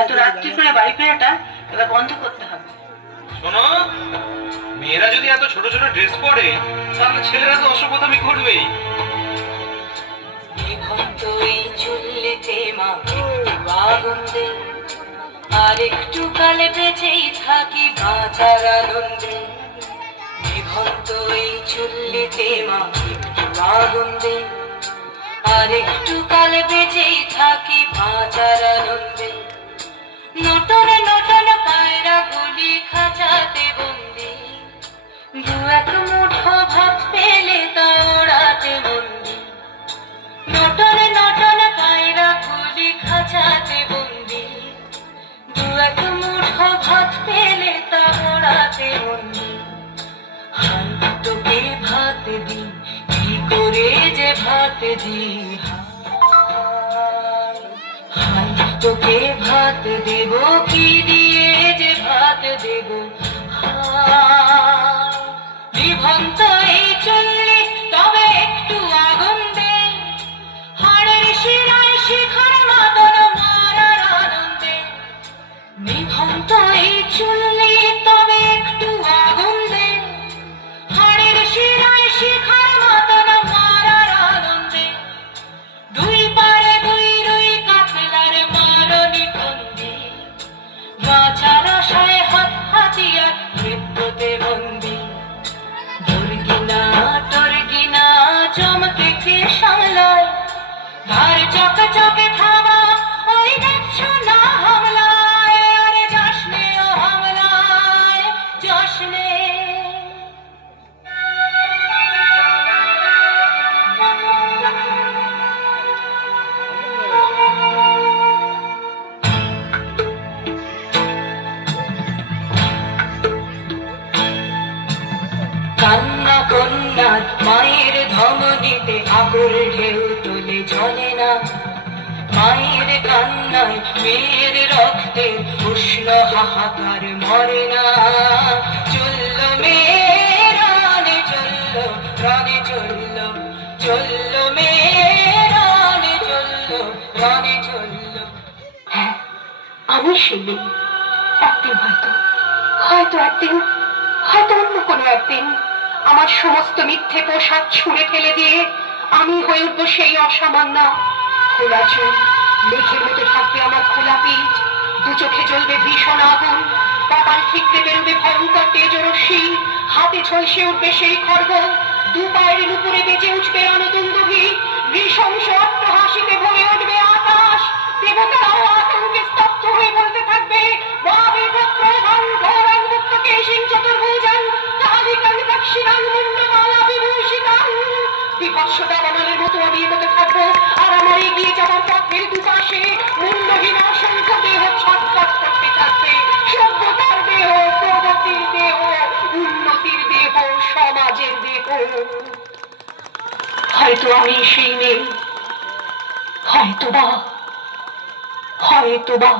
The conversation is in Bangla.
এত রাত্রি করে বাড়ি ফেরাটা এবার বন্ধ করতে হবে। শোনো, মেয়েরা যদি এত ছোট ছোট ড্রেস পরে তাহলে ছেলেরা তো অসভ্যতামি করবেই। আর একটু কালে বেঁচেই থাকি বাঁচার আনন্দে। নিভন্ত এই চুল্লিতে মা একটু আগুন দে, আর একটু কালে বেঁচেই থাকি বাঁচার আনন্দে। নটনে নটনে পায়রা গুলি খাঁচাতে বন্দি, দু এক মুঠো ভাত পেলে তা ওড়াতে বন্দি। নটনে নটনে পায়রা গুলি খাঁচাতে বন্দি, দু এক মুঠো ভাত পেলে তা ওড়াতে বন্দি। হাই তোকে ভাত দি, কি করে যে ভাত দি, হাই তোকে ভাত দেব, কি দিয়ে যে ভাত দেব। নিভন্ত এই চুল্লি তবে একটু আগুন দে, হাড়ের শিরায় শিখার মাতন মারার আনন্দে। নিভন্ত এই চুল্লি তবে একটু আগুন দে, হাড়ের শিরায় শিখার মাতন মারার আনন্দে। দুই পারে দুই রুই কাতলার মারনি টন্দি, বাঁচার আশায় হাত হাতিয়ার মৃত্যুতে বন্দি। দুর্গিনা টর্গিনা চমকে কে সামলায়, ধার চকে চকে থামা ওই দেখছো না হামলায়। আরে যাসনে ও হামলায় যাসনে। কান্না কন্যার মায়ের ধমনীতে আকুল ঢেউ তুলে ঝলে না, মায়ের কান্নায় মেয়ের রক্তে উষ্ণ হাহাকার মরে না। চলল মেয়ে রানে চলল, রানে চলল, চলল মেয়ে রানে চলল, রানে চলল। হ্যাঁ, আমি সেই মেয়ে। একদিন হয়তো একদিন, হয়তো অন্য কোনো একদিন আমার সমস্ত মিথ্যে পোশাক ছুঁড়ে ফেলে দিয়ে আমি হয়ে উঠবো সেই অসামান্য। খোলা চোখ, মেঘের মতো থাকবে আমার খোলা পিঠ, দু চোখে জ্বলবে ভীষণ আগুন, কপাল ঠিকতে বেরোবে ভয়ঙ্কর তেজরশ্মি, হাতে ঝলসে উঠবে সেই খড়গ, দু পায়ের উপরে বেজে উঠবে রণদুন্দুভি, নৃশংস অট্টহাসিতে ভরে উঠবে আকাশ। দেবতারাও আতঙ্কে স্তব্ধ হয়ে বলতে থাকবে, বাবে প্রভাং ঘোরাং মুক্ত কেশিং চতুর্ভুজাং কালিকাং দক্ষিণাং মুন্ডমালা বিভূষিতাং। বিভৎস দাবানলের মতো আমি এগোতে থাকবো, আর আমার এগিয়ে যাওয়ার পথের দুপাশে মুন্ডহীন অসংখ্য দেহ ছটফট করতে থাকবে। সভ্যতার দেহ, প্রগতির দেহ, উন্নতির দেহ, সমাজের দেহ। হয়তো আমি সেই নেই, হয়তোবা, হয়তোবা।